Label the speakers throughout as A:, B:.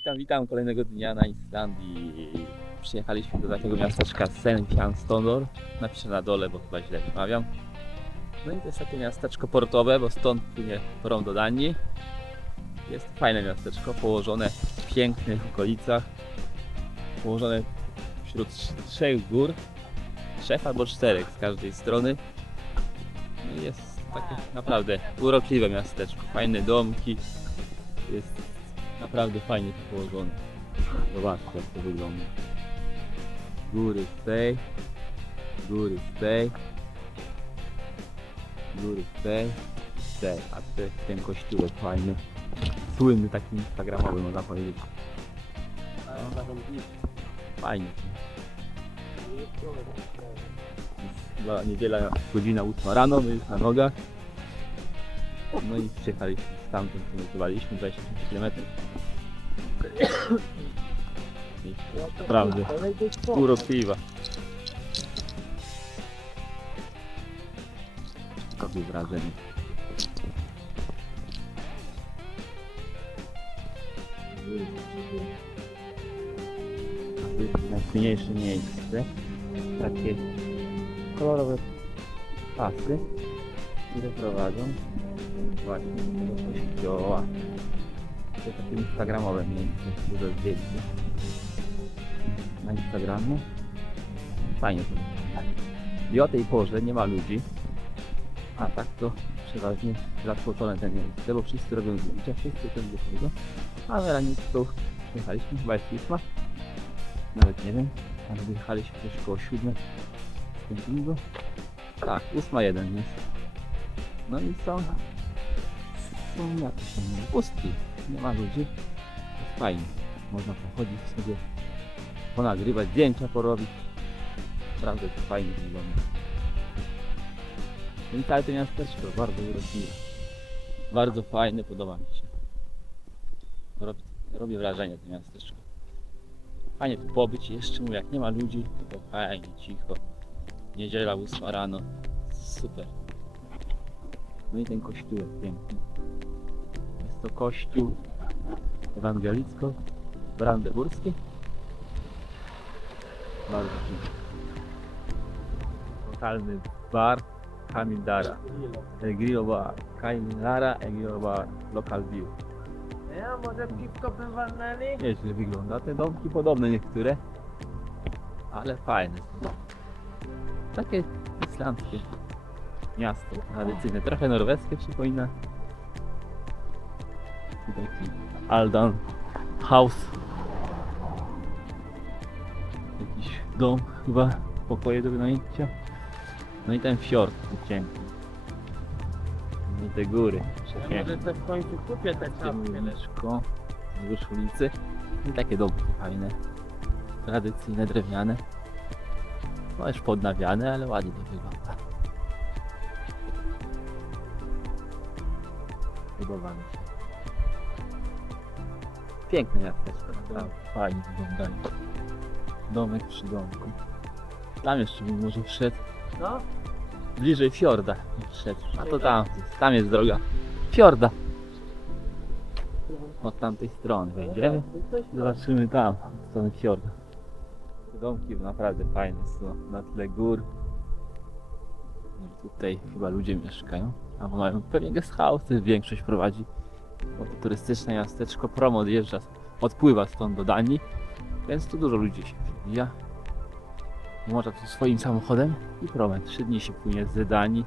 A: Witam, witam kolejnego dnia na Islandii. Przyjechaliśmy do takiego miasteczka Senfjanstonor. Napiszę na dole, bo chyba źle wymawiam. No i to jest takie miasteczko portowe, bo stąd płynie prom do Danii. Jest fajne miasteczko, położone w pięknych okolicach. Położone wśród trz- trzech gór. Trzech albo czterech z każdej strony. No i jest takie naprawdę urokliwe miasteczko. Fajne domki. Jest naprawdę fajnie to położone. Zobaczcie jak to wygląda. Góry z tej, góry z tej, góry z tej, z tej, a to jest ten kościółek fajny. Słynny taki instagramowy można powiedzieć. Fajnie. Chyba niedziela, godzina 8 rano, my już na nogach. No i przyjechaliśmy stamtąd, wynotowaliśmy 25 km. Naprawdę, urokliwa. Robi wrażenie. To jest najfajniejsze miejsce. Takie kolorowe pasy, które prowadzą właśnie kościoła. To jest takie instagramowe miejsce, dużo zdjęć na Instagramie. Fajnie to wygląda. I o tej porze nie ma ludzi, a tak to przeważnie zatłoczone te miejsce, bo wszyscy robią zdjęcia, wszyscy ten wychodzą. A my ranicą jechaliśmy, chyba jest ósma, nawet nie wiem, ale wyjechaliśmy też koło siódmej. Tak, ósma jeden jest. No i są, jak to się mówi, pustki, nie ma ludzi, jest fajnie, można pochodzić sobie ponagrywać, zdjęcia porobić. Naprawdę to fajnie wygląda. I całe to miasteczko bardzo urokliwe. Bardzo fajne, podoba mi się. Robi, robi wrażenie to miasteczko. Fajnie tu pobyć jeszcze, mówię, jak nie ma ludzi, to fajnie, cicho. Niedziela 8 rano. Super. No i ten kościółek piękny. Jest to kościół ewangelicko-brandeburski. Bardzo piękny. Lokalny bar Kamildara. El Grillo Bar. Kamildara El Grillo Bar. Local View.
B: Ja, może piwko bym walnęli?
A: Nieźle wygląda. Te domki podobne niektóre. Ale fajne są. Takie islandzkie miasto tradycyjne. Trochę norweskie przypomina. Taki Aldan House. Jakiś dom chyba, pokoje do wynajęcia. No i ten fjord piękny. No i te góry.
B: Ja może to w końcu kupię te.
A: Chwileczko. Wzdłuż ulicy. I takie domki fajne. Tradycyjne, drewniane. No już podnawiane, ale ładnie to wygląda. Się. Piękne miasteczko, naprawdę. Fajnie wyglądają. Domek przy domku. Tam jeszcze bym może wszedł.
B: No,
A: Bliżej fiorda wszedł. A to tam, tam jest droga. Fiorda. Od tamtej strony wejdziemy. Zobaczymy tam, od strony fiorda. Te domki naprawdę fajne są na tle gór. I Tutaj chyba ludzie mieszkają. Albo mają pewnie guest większość prowadzi. Bo to turystyczne miasteczko, prom odjeżdża, odpływa stąd do Danii. Więc tu dużo ludzi się przewija. I Można tu swoim samochodem i promem. Trzy dni się płynie z Danii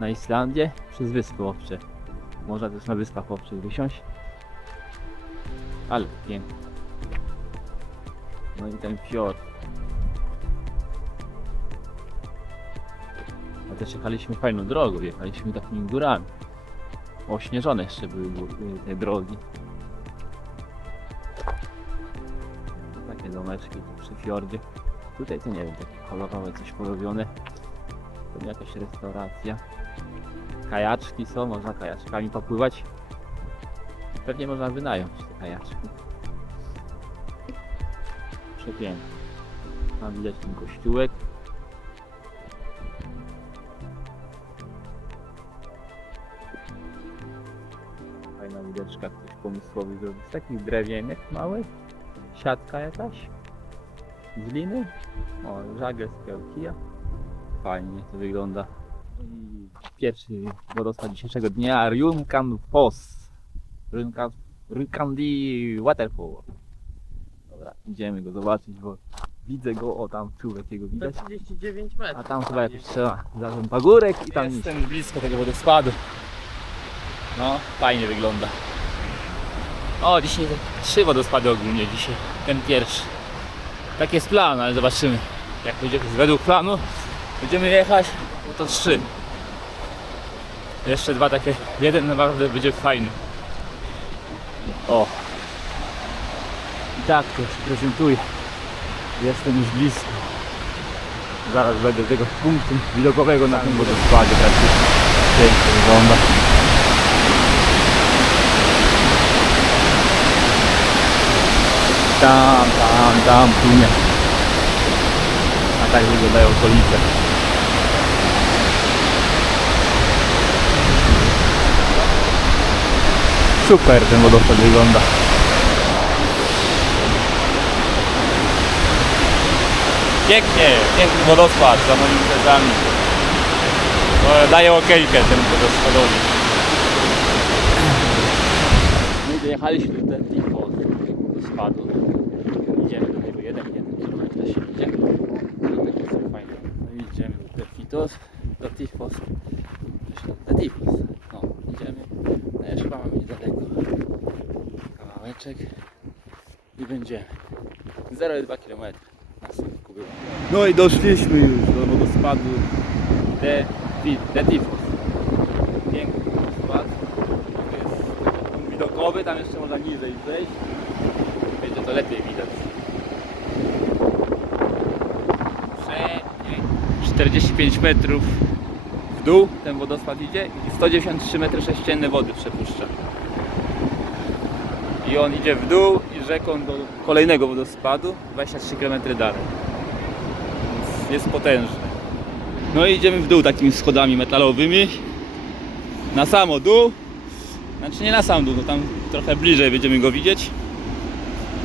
A: na Islandię przez Wyspy Owcze. Można też na Wyspach Owczych wysiąść. Ale pięknie. No i ten fjord. A też jechaliśmy fajną drogą, jechaliśmy takimi górami. Ośnieżone jeszcze były gó- te drogi. Takie domeczki przy fiordzie. Tutaj to nie wiem, takie kolorowe coś porobione. To jakaś restauracja. Kajaczki są, można kajaczkami popływać. Pewnie można wynająć te kajaczki. Przepięknie. Tam widać ten kościółek.
C: Pomysłowy zrobić. Z takich drewienek małych, siatka jakaś, z liny, o, żagiel z kija. Fajnie to wygląda. I pierwszy wodospad dzisiejszego dnia, Ryunkan Foss. Ryunkan, Ryunkandi Waterfall. Dobra, idziemy go zobaczyć, bo widzę go, o tam czuł jakiego widać.
B: 139 metrów.
C: A tam chyba jakoś trzeba za ten pagórek i tam Jestem blisko tego wodospadu. No, fajnie wygląda. O, dzisiaj trzy wodospady ogólnie dzisiaj. Ten pierwszy. Tak jest plan, ale zobaczymy. Jak będzie według planu, będziemy jechać, no to trzy. Jeszcze dwa takie, jeden naprawdę będzie fajny. O. I tak to się prezentuje. Jestem już blisko. Zaraz będę tego punktu widokowego na tym wodospadzie praktycznie. Pięknie wygląda. Tam, tam, tam płynie. A tak wyglądają okolice. Super ten wodospad wygląda. Pięknie, piękny wodospad za moimi plecami. No, daję okejkę temu wodospadowi. No i dojechaliśmy do ten tipo spadu. Idziemy do tego 1, 1 km się idzie. No takie są fajne. No i idziemy do Tifos. Do Tifos. No, idziemy. No jeszcze mamy niedaleko. Kawałeczek. I będziemy. 0,2 km na synku było. No i doszliśmy już do wodospadu De, De Tifos. Piękny wodospad. Jest widokowy, tam jeszcze można niżej zejść. Będzie to lepiej widać. Przepięknie. 45 metrów w dół ten wodospad idzie i 193 metry sześcienne wody przepuszcza. I on idzie w dół i rzeką do kolejnego wodospadu 23 km dalej. Więc jest potężny. No i idziemy w dół takimi schodami metalowymi. Na samo dół. Znaczy nie na sam dół, no tam trochę bliżej będziemy go widzieć.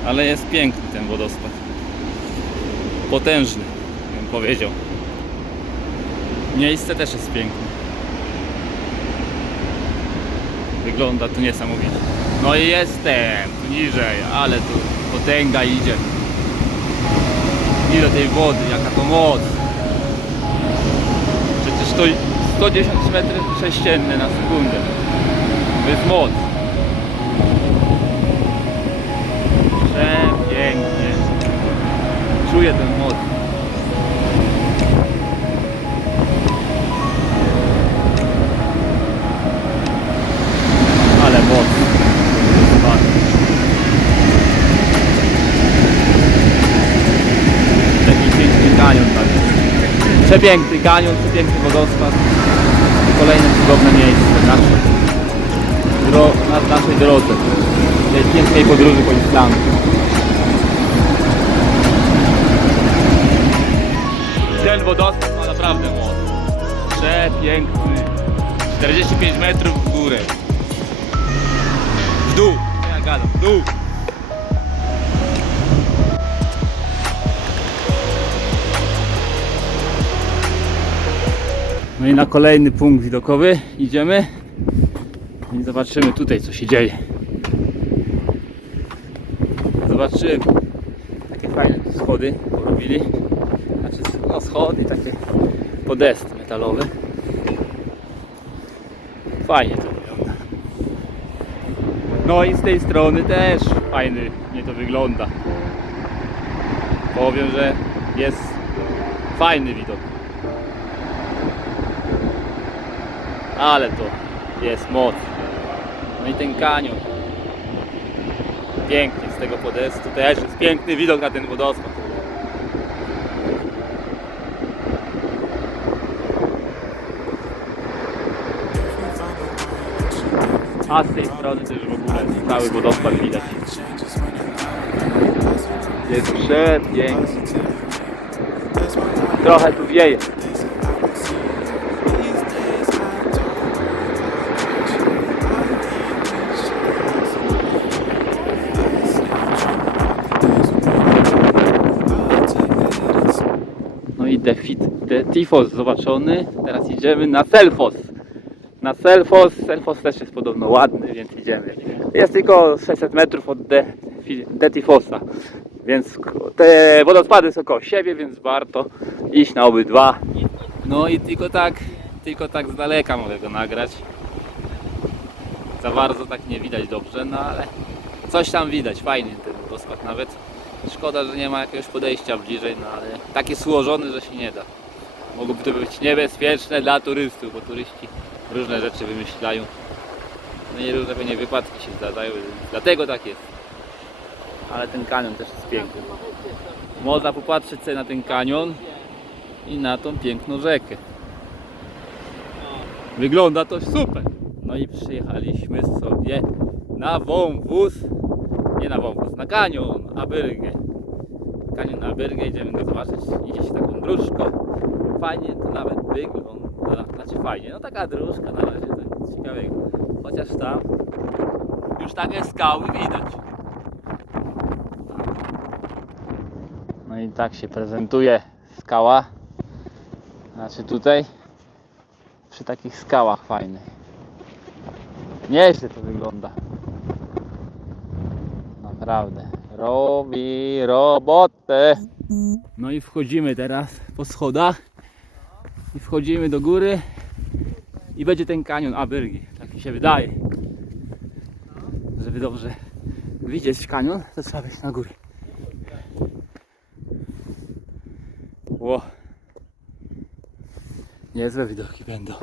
C: Ale jest piękny ten wodospad. Potężny, bym powiedział. Miejsce też jest piękne. Wygląda to niesamowicie. No i jestem tu niżej, ale tu potęga idzie. Ile tej wody, jaka to moc. Przecież to 110 metrów sześcienne na sekundę. To jest moc. Przepięknie. Czuję tę moc. Przepiękny kanion, przepiękny wodospad. Kolejne cudowne miejsce na naszej drodze. Tej pięknej podróży po Islandii. Ten wodospad ma naprawdę moc. Przepiękny. 45 metrów w górę. W dół. Ja gadam? W dół. No i na kolejny punkt widokowy idziemy i zobaczymy tutaj co się dzieje. Zobaczymy. Takie fajne schody porobili. Znaczy no schody, takie podesty metalowe. Fajnie to wygląda. No i z tej strony też fajny nie to wygląda. Powiem, że jest fajny widok. Ale to jest moc. No i ten kanion. Pięknie z tego podestu. Też jest piękny widok na ten wodospad. A z tej strony też w ogóle cały wodospad widać. Jest przepiękny. Trochę tu wieje. De, Tifos zobaczony. Teraz idziemy na Selfos. Na Selfos. Selfos też jest podobno ładny, więc idziemy. Jest tylko 600 metrów od de, de Tifosa. Więc te wodospady są koło siebie, więc warto iść na obydwa. No i tylko tak, tylko tak z daleka mogę go nagrać. Za bardzo tak nie widać dobrze, no ale coś tam widać, fajny ten wodospad nawet. Szkoda, że nie ma jakiegoś podejścia bliżej, no ale taki złożony, że się nie da. Mogłoby to być niebezpieczne dla turystów, bo turyści różne rzeczy wymyślają. No i różne pewnie wypadki się zdarzają, dlatego tak jest. Ale ten kanion też jest piękny. Można popatrzeć sobie na ten kanion i na tą piękną rzekę. Wygląda to super. No i przyjechaliśmy sobie na wąwóz, nie na wąwóz, na kanion Abyrgę. Kanion Abyrgę, idziemy go zobaczyć. Idzie się taką dróżką. Fajnie to nawet wygląda. Znaczy fajnie, no taka dróżka na razie to nic ciekawego. Chociaż tam już takie skały widać. No i tak się prezentuje skała. Znaczy tutaj przy takich skałach fajnych. Nieźle to wygląda. Naprawdę. Robi robotę. No i wchodzimy teraz po schodach. I wchodzimy do góry. I będzie ten kanion Abyrgi. Tak mi się wydaje. Żeby dobrze widzieć kanion, to trzeba wejść na górę. Ło. Niezłe widoki będą.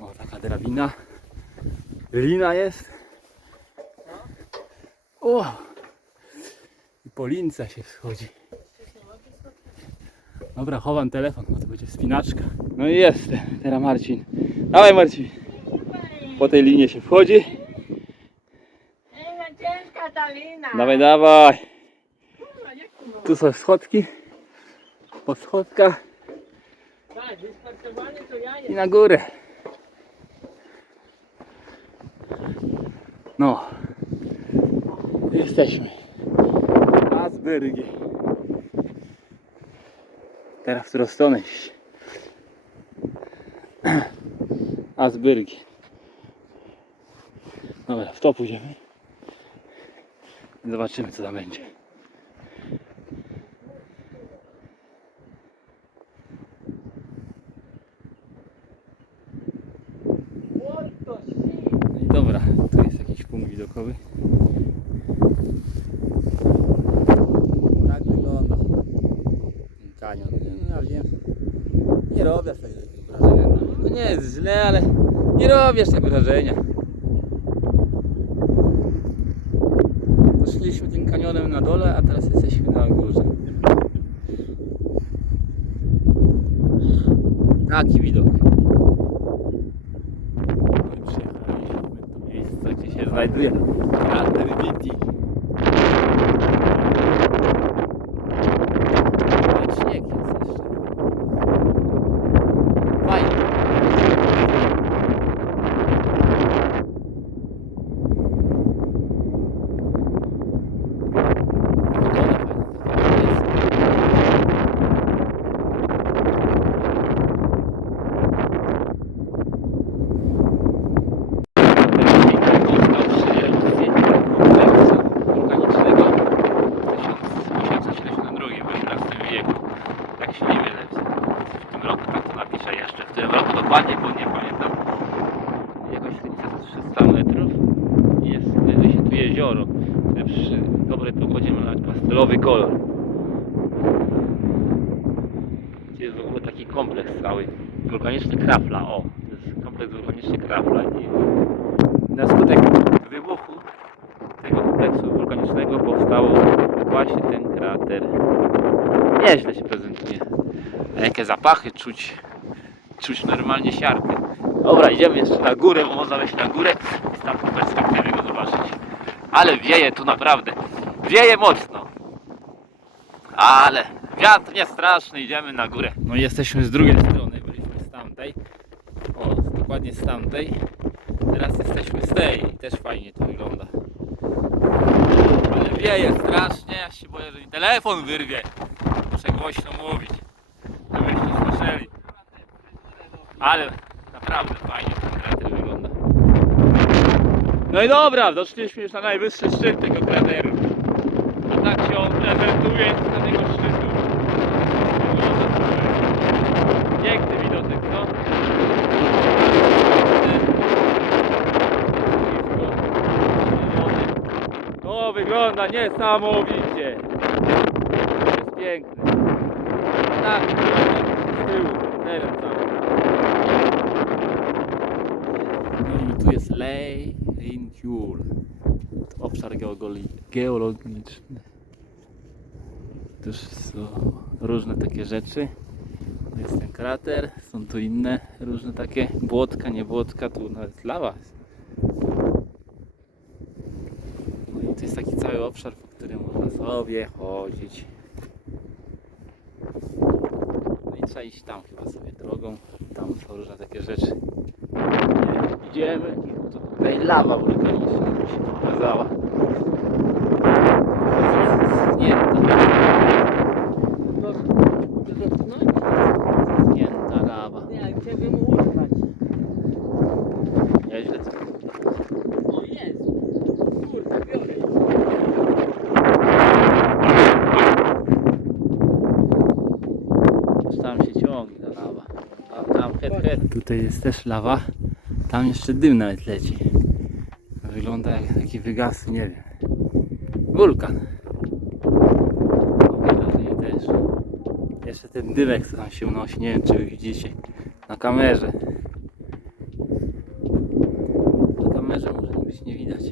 C: O, taka drabina. Lina jest. O! I po lince się schodzi. Dobra, chowam telefon, bo to będzie wspinaczka. No i jest, teraz Marcin. Dawaj Marcin. Po tej linie się wchodzi.
B: Ej, ciężka ta lina.
C: Dawaj, dawaj. Tu są schodki. Po schodkach
B: Tak, wystartowany to ja
C: i na górę. No. Jesteśmy. Asbergi. Teraz w którą stronę iść? Asbergi. Dobra, w to pójdziemy. Zobaczymy co tam będzie.
B: Oj, to si.
C: No i dobra, tu jest jakiś punkt widokowy. Tak wygląda ten kanion. No, ja wiem, nie robię sobie takiego wrażenia. No nie jest źle, ale nie robię tego wrażenia. Poszliśmy tym kanionem na dole, a teraz jesteśmy na górze. Taki widok. No i przyjechaliśmy do miejsca, gdzie się znajduje krater Viti. Ale śnieg jest jeszcze. Fajnie. Pogoda fajna. Jest. wulkanicznego w 1872 XVIII wieku. Tak się nie mylę. W tym roku tak to napiszę jeszcze. W którym roku dokładnie, bo nie pamiętam. Jakoś średnica to 300 metrów. I Jest, znajduje się tu jezioro, które przy dobrej pogodzie ma nawet pastelowy kolor. Gdzie jest w ogóle taki kompleks cały. Wulkaniczny Krafla, o. To jest kompleks wulkaniczny Krafla i na skutek wybuchu tego kompleksu wulkanicznego powstało właśnie ten krater. Nieźle się prezentuje. A jakie zapachy czuć. Czuć normalnie siarkę. Dobra, idziemy jeszcze na górę, bo można wejść na górę i z tamtej perspektywy go zobaczyć. Ale wieje tu naprawdę. Wieje mocno. Ale wiatr nie straszny, idziemy na górę. No i jesteśmy z drugiej strony, byliśmy z tamtej. O, dokładnie z tamtej. Teraz jesteśmy z tej i też fajnie to wygląda. Ale Wieje strasznie, ja się boję, że mi telefon wyrwie. Muszę głośno mówić, żebyście słyszeli. Ale naprawdę fajnie ten wygląda. No i dobra, doszliśmy już na najwyższy szczyt tego krateru. A tak się on prezentuje z tego szczytu. Wygląda super. Piękny widoczek, co? To wygląda niesamowicie. Jest piękny. Tak, z tyłu, teren cały. No i tu jest Ley Rinkiul. Obszar geologiczny. Też są różne takie rzeczy. To jest ten krater, są tu inne różne takie błotka, nie błotka, tu nawet lawa. No i to jest taki cały obszar, po którym można sobie chodzić. No i trzeba iść tam chyba sobie drogą. Tam są różne takie rzeczy. Nie, Idziemy to tutaj lawa wulkaniczna mi się pokazała. Zgnięta,
B: No, dotknąć?
C: zgnięta lawa.
B: Nie, chciałbym urwać.
C: Nieźle to.
B: O, jest. Kurde, biorę.
C: Aż tam się ciągnie ta lawa. Tam, tam, het, Tutaj jest też lawa. Tam jeszcze dym nawet leci. Wygląda jak taki wygasły, nie wiem. Wulkan. Wrażenie też. Jeszcze ten dymek, co tam się unosi. Nie wiem, czy widzicie na kamerze. Na kamerze może być nie widać.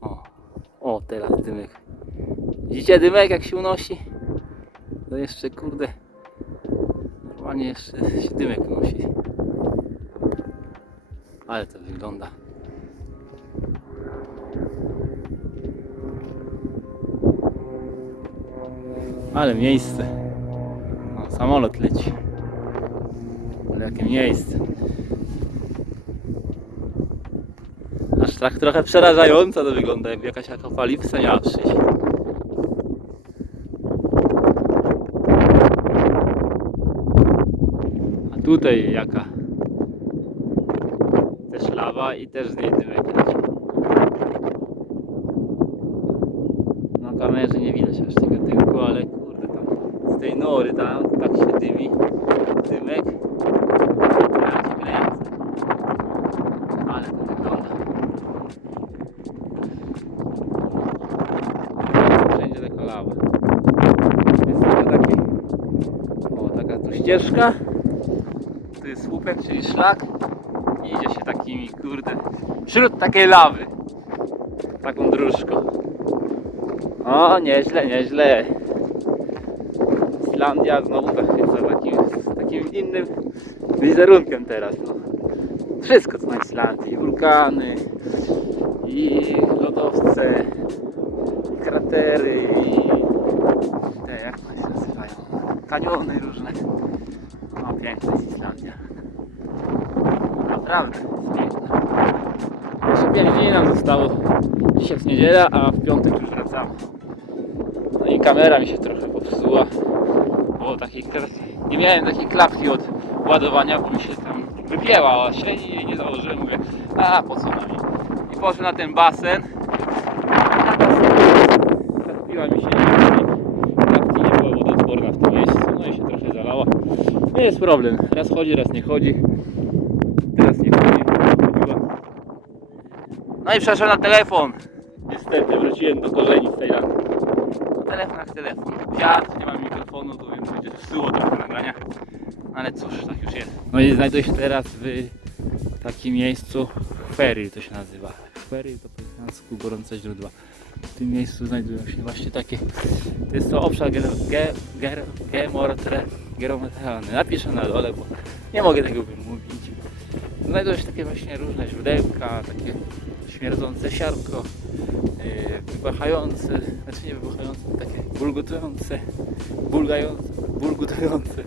C: O, o teraz dymek. Widzicie dymek jak się unosi? To jeszcze kurde. Normalnie jeszcze się dymek unosi. Ale to wygląda. Ale miejsce. O, samolot leci. Ale jakie miejsce. Aż tak trochę przerażająco to wygląda, jakby jakaś apokalipsa miała przyjść. A tutaj jaka? Też lawa i też z niej dymek. Na kamerze nie widać aż tego dymku, ale kurde tam z tej nory tam tak się dymi dymek. Ale to wygląda. Wszędzie taka lawa. Jest tylko taki, o taka tu ścieżka. Słupek, czyli szlak. I idzie się takimi, kurde, wśród takiej lawy. Taką dróżką. O, nieźle, nieźle. Islandia znowu zachwyca takim, takim innym wizerunkiem teraz. No. Wszystko co na Islandii. Wulkany, i lodowce, i kratery, i te, jak to się nazywają, kaniony różne. No, piękna jest Islandia. Naprawdę. Jeszcze 5 dni nam zostało. Dzisiaj jest niedziela, a w piątek już wracamy. No i kamera mi się trochę popsuła. Bo takich, nie miałem takiej klapki od ładowania, bo mi się tam wypięła się i nie założyłem. Mówię, a po co mi? I poszedłem na ten basen. Na zakupiła mi się klapki, nie była wodoodporna w tym miejscu. No i się trochę zalała. Nie jest problem. Raz chodzi, raz nie chodzi. Teraz nie chodzi. chodziła. No i przeszedłem na telefon. Niestety wróciłem do korzeni z tej rady. Telefon jak telefon. Wiatr, nie mam mikrofonu, to więc będzie psuło trochę nagrania. Ale cóż, tak już jest. No i znajduję się teraz w takim miejscu, Ferry to się nazywa. Ferry to po japońsku gorące źródła. W tym miejscu znajdują się właśnie takie, to jest to obszar geometralny. Napiszę na dole, bo nie mogę tego wymówić. Znajdują się takie właśnie różne źródełka, takie śmierdzące siarko, yy, wybuchające, znaczy nie wybuchające, takie bulgotujące, bulgające, bulgotujące.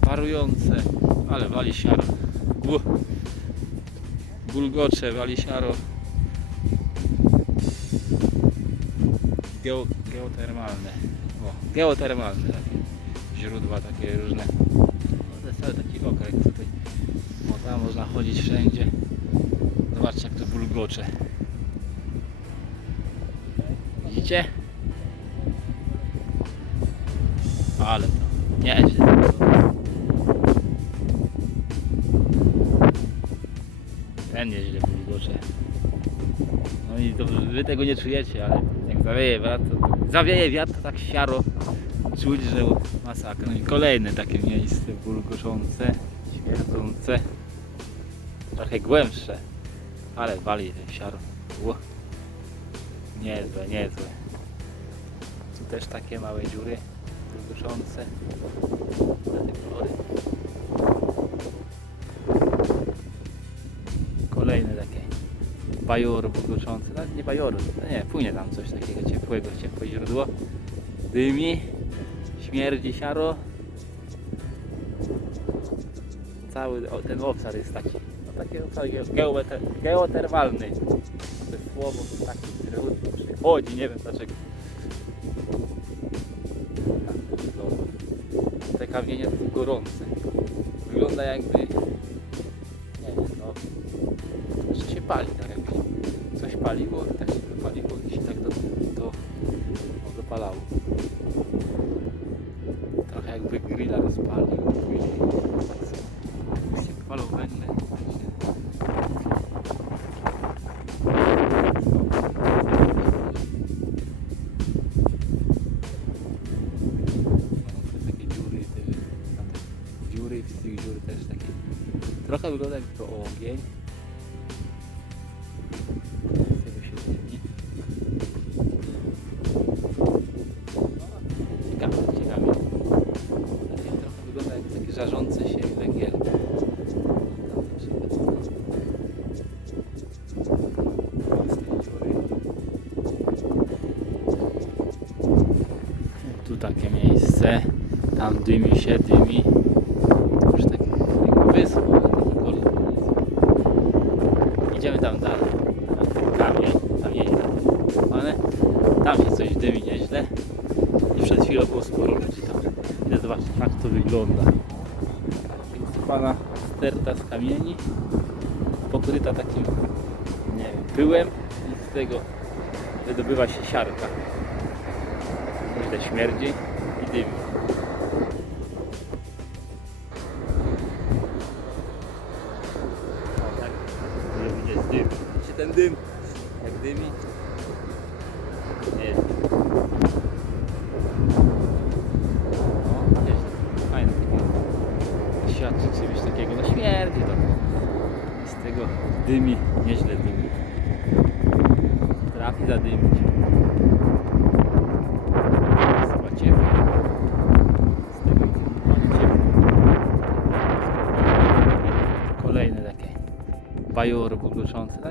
C: Parujące, Ale wali siaro. Bulgocze, wali siaro. Geo, geotermalne. O, geotermalne takie źródła takie różne. Można chodzić wszędzie. Zobaczcie jak to bulgocze. Widzicie? Ale to nieźle. Ten nieźle bulgocze. No i to wy tego nie czujecie, ale jak zawieje wiatr, to, zawieje wiatr, to tak siaro czuć, że masakra. No i kolejne takie miejsce bulgoszące, śmierdzące. Trochę głębsze, ale wali ten siaro. Ło. Niezłe, niezłe. Tu też takie małe dziury bulgoszące. Na te kolory. Kolejne takie bajory bulgoszące. Nawet nie bajory, no nie, płynie tam coś takiego ciepłego, ciepłe źródło. Dymi, śmierdzi siaro. Cały ten obszar jest taki, no taki obszar ge- geometer, geotermalny. To jest słowo łódko przychodzi, nie wiem dlaczego. Tak to. Te kamienie to są gorące. Wygląda jakby, nie wiem, no, jeszcze się pali, tak jakby coś paliło, tak się wypaliło i się tak do, do, dopalało. Dziury w tych dziur też takie. Trochę wygląda jak to ogień. Kamieni, pokryta takim, nie wiem, pyłem i z tego wydobywa się siarka. Nieźle śmierdzi i dymi. O tak, nie widać dym. Widzicie ten dym?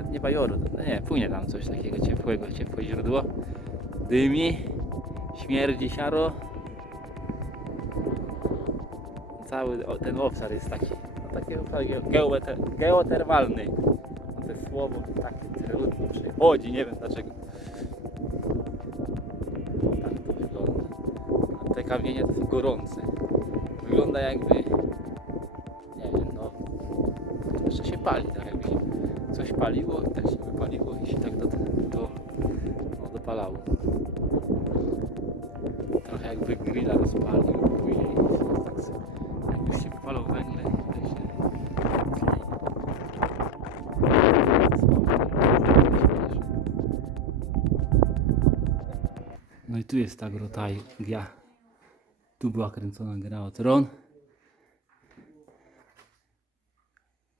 C: Nie bajory, no nie, płynie tam coś takiego ciepłego, ciepłe źródło. Dymi, śmierdzi siaro. Cały ten obszar jest taki, no taki obszar ge- geometer, geotermalny. No to słowo które łódko przychodzi, nie wiem dlaczego. Tak to wygląda. A te kamienie to są gorące. Wygląda jakby, nie wiem, no jeszcze się pali, tak paliło i tak się wypaliło i się tak do, do, no, dopalało. Trochę jakby grilla rozpalił później. Tak się wypalał węgle No i tu jest ta grota ja. Tu była kręcona gra o tron.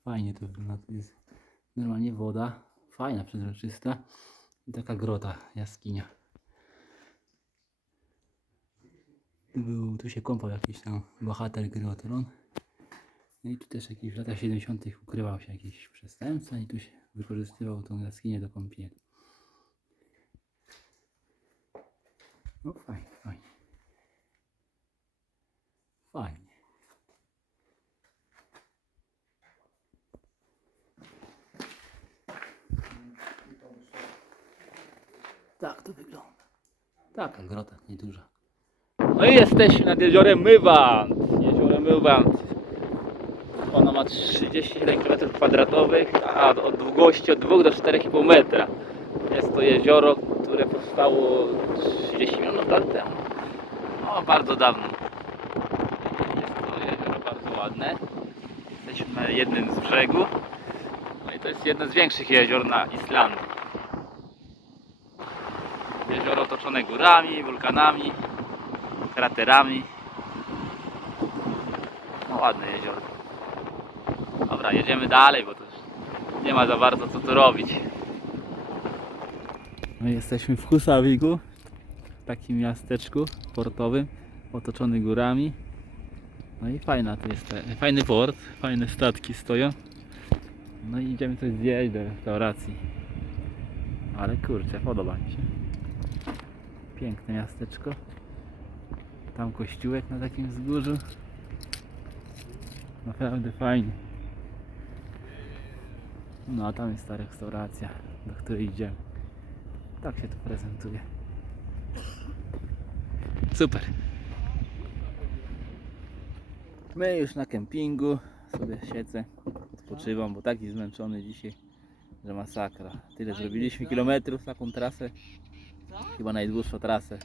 C: Fajnie to wygląda. Normalnie woda. Fajna, przezroczysta. I taka grota, jaskinia. Był, tu się kąpał jakiś tam bohater gry o tron. No i tu też jakiś w latach 70. ukrywał się jakiś przestępca i tu się wykorzystywał tą jaskinię do kąpieli. No fajnie, fajnie. Fajnie. Tak to wygląda. Taka grota, nieduża.
A: No i jesteśmy nad jeziorem Mywant. Jezioro Mywant. Ono ma 37 km2, a od długości od 2 do 4,5 metra. Jest to jezioro, które powstało 30 milionów lat temu. No, bardzo dawno. Jest to jezioro bardzo ładne. Jesteśmy na jednym z brzegu. No i to jest jedno z większych jezior na Islandii. Jezioro otoczone górami, wulkanami kraterami. No ładne jezioro. Dobra, jedziemy dalej, bo to nie ma za bardzo co tu robić.
C: No jesteśmy w Husawiku, w takim miasteczku portowym, otoczony górami. No i fajna to jest, fajny port, fajne statki stoją. No i idziemy coś zjeść do restauracji. Ale kurczę, podoba mi się. Piękne miasteczko. Tam kościółek na takim wzgórzu. Naprawdę fajnie. No a tam jest ta restauracja, do której idziemy. Tak się to prezentuje. Super. My już na kempingu sobie siedzę, odpoczywam, bo taki zmęczony dzisiaj, że masakra. Tyle zrobiliśmy kilometrów taką trasę, chyba najdłuższą trasę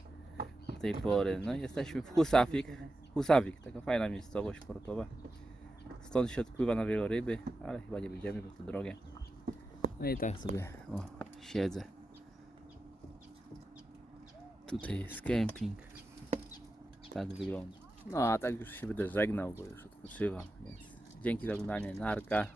C: do tej pory. No jesteśmy w Husavik. Husavik, taka fajna miejscowość portowa. Stąd się odpływa na wieloryby, ale chyba nie będziemy, bo to drogie. No i tak sobie o, siedzę. Tutaj jest kemping. Tak wygląda. No a tak już się będę żegnał, bo już odpoczywam. Więc dzięki za oglądanie. Narka.